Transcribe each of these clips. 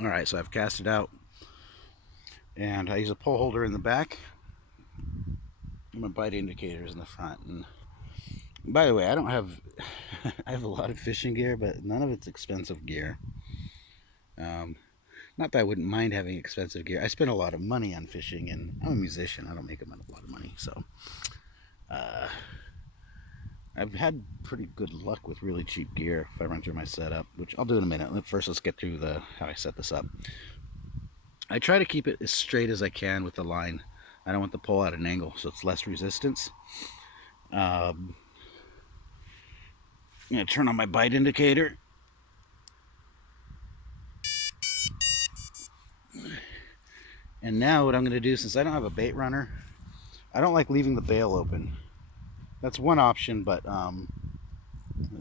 All right, so I've cast it out, and I use a pole holder in the back. My bite indicators in the front. And by the way, I don't have I have a lot of fishing gear, but none of it's expensive gear. Um, Not that I wouldn't mind having expensive gear. I spend a lot of money on fishing, and I'm a musician. I don't make a lot of money, so uh, I've had pretty good luck with really cheap gear if I run through my setup, which I'll do in a minute. First, let's get through the how I set this up. I try to keep it as straight as I can with the line. I don't want the pole at an angle, so it's less resistance. I'm gonna turn on my bite indicator, and now what I'm gonna do, since I don't have a bait runner, I don't like leaving the bail open. That's one option, but a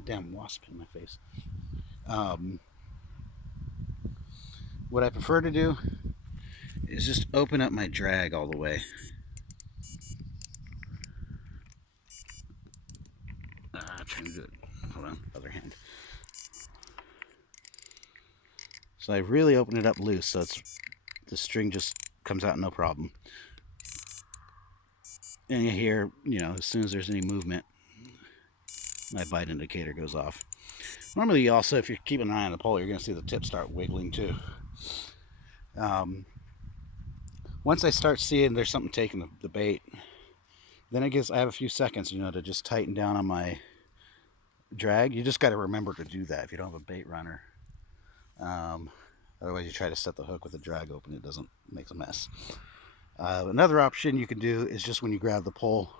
damn wasp in my face. Um, what I prefer to do is just open up my drag all the way. I'm trying to do it. Hold on, other hand. So I really open it up loose, so the string just comes out no problem. And you hear, as soon as there's any movement, my bite indicator goes off. Normally, also, if you keep an eye on the pole, you're going to see the tip start wiggling too. Um, Once I start seeing there's something taking the bait, then I have a few seconds, to just tighten down on my drag. You just got to remember to do that if you don't have a bait runner. Um, Otherwise, you try to set the hook with the drag open, it doesn't make a mess. Another option you can do is just when you grab the pole,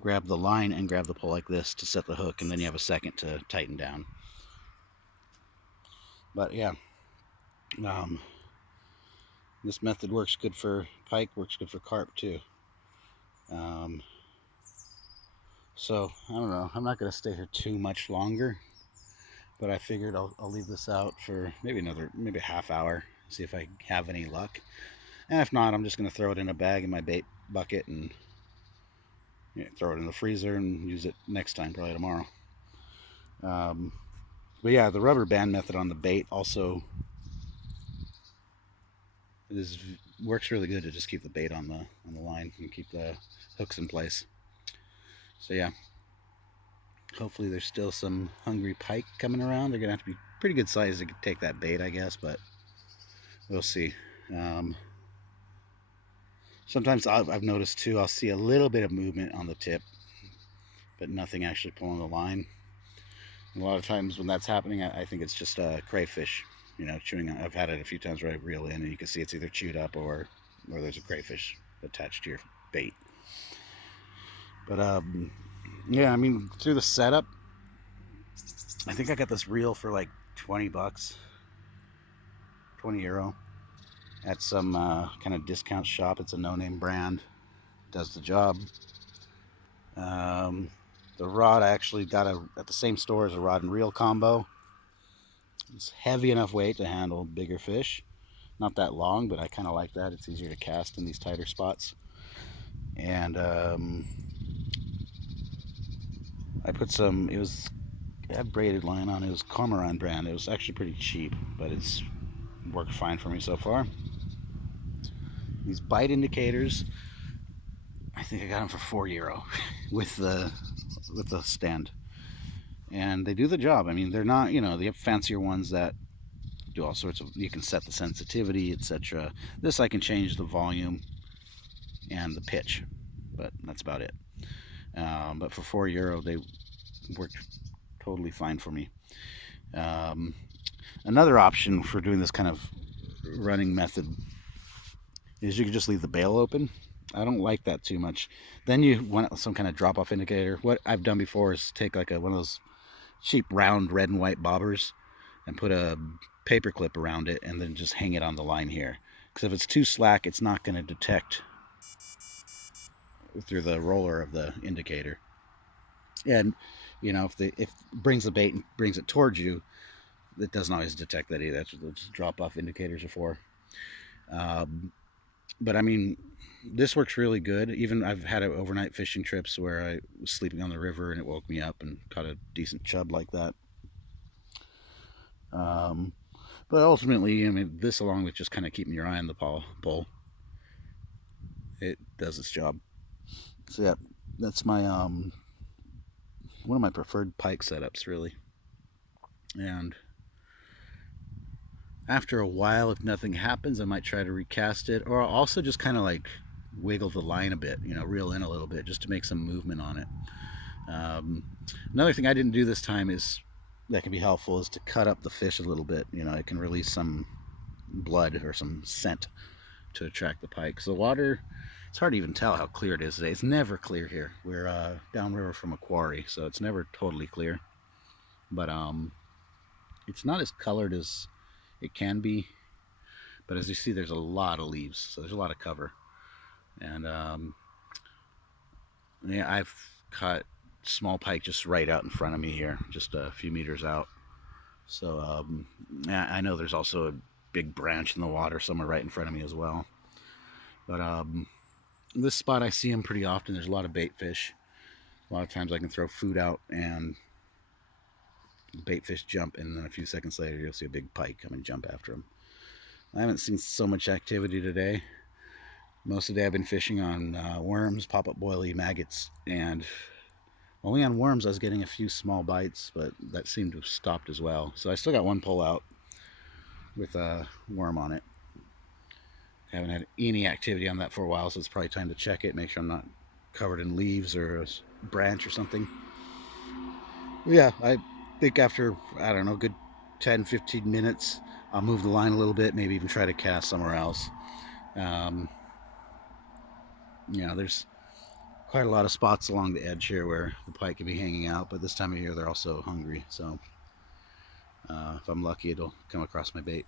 grab the line and grab the pole like this to set the hook, and then you have a second to tighten down. But yeah, um, this method works good for pike, works good for carp too. Um, so I don't know. I'm not going to stay here too much longer, but I figured I'll leave this out for maybe a half hour, see if I have any luck. And if not, I'm just going to throw it in a bag in my bait bucket and throw it in the freezer and use it next time, probably tomorrow. Um, but yeah, the rubber band method on the bait also is works really good to just keep the bait on the line and keep the hooks in place. So yeah, hopefully there's still some hungry pike coming around. They're gonna have to be pretty good size to take that bait, I guess, but we'll see. Um, Sometimes I've noticed too, I'll see a little bit of movement on the tip, but nothing actually pulling the line. And a lot of times when that's happening, I think it's just a crayfish, chewing on. I've had it a few times where I reel in and you can see it's either chewed up or there's a crayfish attached to your bait. But yeah, I mean, through the setup, I think I got this reel for like $20, €20 at some kind of discount shop. It's a no-name brand, does the job. Um, the rod I actually got at the same store as a rod and reel combo. It's heavy enough weight to handle bigger fish. Not that long, but I kind of like that. It's easier to cast in these tighter spots. And I put some. It had braided line on it. It was Cormorant brand. It was actually pretty cheap, but it's worked fine for me so far. These bite indicators, I think I got them for €4 with the stand, and they do the job. I mean, they're not, they have fancier ones that do all sorts of. You can set the sensitivity, etc. This I can change the volume and the pitch, but that's about it. But for €4, they worked totally fine for me. Um, Another option for doing this kind of running method is you can just leave the bail open. I don't like that too much. Then you want some kind of drop off indicator. What I've done before is take like one of those cheap round red and white bobbers and put a paper clip around it and then just hang it on the line here. Because if it's too slack, it's not going to detect through the roller of the indicator. And if it brings the bait and brings it towards you, it doesn't always detect that either. That's what those drop off indicators are for. Um, but I mean, this works really good. Even I've had overnight fishing trips where I was sleeping on the river and it woke me up and caught a decent chub like that. Um, But ultimately, I mean, this along with just kind of keeping your eye on the pole, it does its job. So yeah, that's my one of my preferred pike setups, really. And after a while, if nothing happens, I might try to recast it, or I'll also just kind of like wiggle the line a bit, reel in a little bit just to make some movement on it. Um, Another thing I didn't do this time is that can be helpful is to cut up the fish a little bit. It can release some blood or some scent to attract the pike. So the water, it's hard to even tell how clear it is today. It's never clear here. We're downriver from a quarry, so it's never totally clear. But it's not as colored as it can be. But as you see, there's a lot of leaves, so there's a lot of cover. And yeah, I've caught small pike just right out in front of me here, just a few meters out. So yeah, I know there's also a big branch in the water somewhere right in front of me as well. But this spot I see them pretty often. There's a lot of bait fish. A lot of times I can throw food out and bait fish jump, and then a few seconds later you'll see a big pike come and jump after them. I haven't seen so much activity today. Most of the day I've been fishing on worms, pop-up boilie, maggots, and only on worms I was getting a few small bites, but that seemed to have stopped as well. So I still got one pull out with a worm on it. Haven't had any activity on that for a while, so it's probably time to check it, make sure I'm not covered in leaves or a branch or something. Yeah, I think after, I don't know, good 10, 15 minutes, I'll move the line a little bit, maybe even try to cast somewhere else. Um, there's quite a lot of spots along the edge here where the pike can be hanging out, but this time of year they're also hungry. So if I'm lucky, it'll come across my bait.